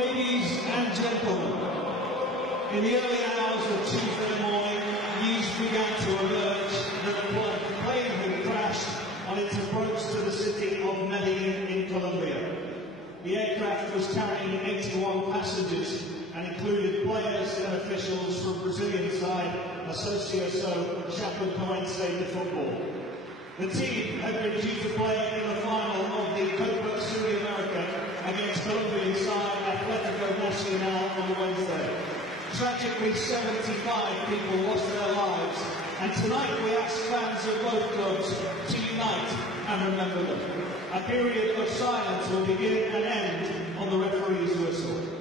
Ladies and gentlemen, in the early hours of Tuesday morning, news began to emerge that a plane had crashed on its approach to the city of Medellin in Colombia. The aircraft was carrying 81 passengers and included players and officials from Brazilian side Associação Chapecoense de football. The team had been due to play in the final of the Copa Sudamericana against Colombian side Atlético Nacional on Wednesday. Tragically, 75 people lost their lives, and tonight we ask fans of both clubs to unite and remember them. A period of silence will begin and end on the referee's whistle.